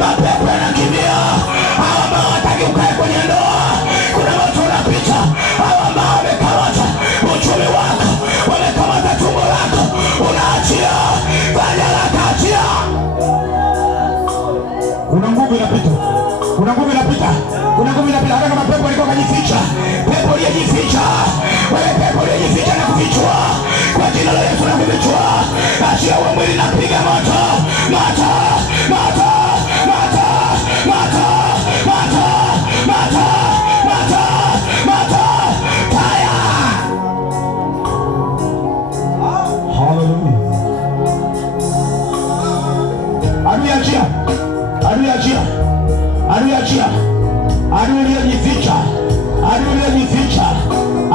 mapepo yanakimbia. Hao ambao hawataki ukae kwenye ndoa, kuna watu wanapita. Hao ambao wamekamata uchumi wako, wamekamata tumbo lako, unaachia. Fanya haraka, achia. Kuna nguvu inapita, kuna nguvu inapita, kuna nguvu inapita. Hata kama pepo alikuwa kajificha, pepo aliyejificha, wewe pepo aliyejificha na kufichua, kwa jina la Yesu na kufichua. Achia wa mwili, napiga moto, moto, moto, moto, moto, moto, moto, moto, moto, fire. Hallelujah. Adui achia, adui achia, adui achia, adui aliyejificha, adui aliyejificha,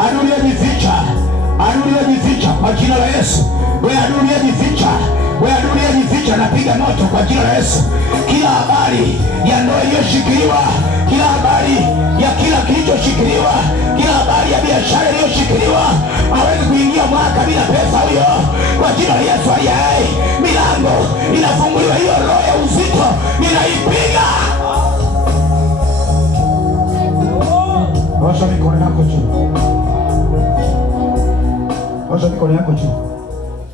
adui aliyejificha, adui aliyejificha kwa jina la Yesu. Wewe adui aliyejificha, wewe adui aliyejificha, napiga moto kwa jina la Yesu. Kila habari ya ndoa iliyoshikiliwa, kila habari ya kila kilichoshikiliwa, kila habari ya biashara iliyoshikiliwa, hawezi kuingia mwaka bila pesa huyo. Kwa jina la Yesu aliye hai, milango inafunguliwa. Hiyo roho ya uzito ninaipiga. Osha mikono yako juu, osha mikono yako juu,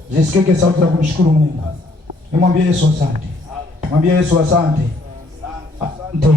zisikike sauti za kumshukuru Mungu. Nimwambie Yesu asante, mwambie Yesu asante, asante.